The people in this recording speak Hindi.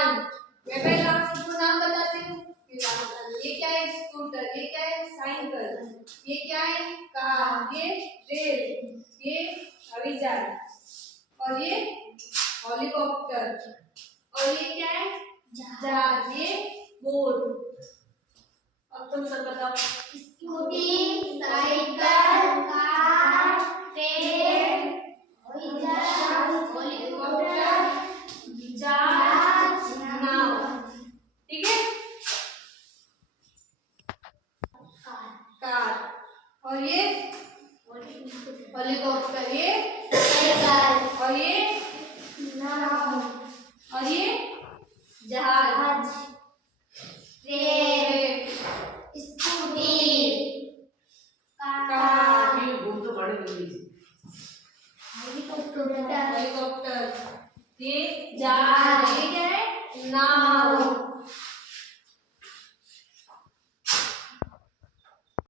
वाहन। मैं पहले आप सबको नाम बताती हूँ, फिर आप बताना। ये क्या है? स्कूटर। ये क्या है? साइकिल। ये क्या है? कार। ये रेल। ये हवाई जहाज। और ये हेलीकॉप्टर। और ये क्या है? जहाज। ये बोट। अब तुम सब बताओ। Scooty, cycle, car, train, helicopter, जहाज, नाव। ठीक है? कार। और ये हेलीकॉप्टर। ये साइकिल, और ये नाव, और ये जहाज, train, scooty, car, helicopter, helicopter. ये जहाज। ये क्या है? नाव।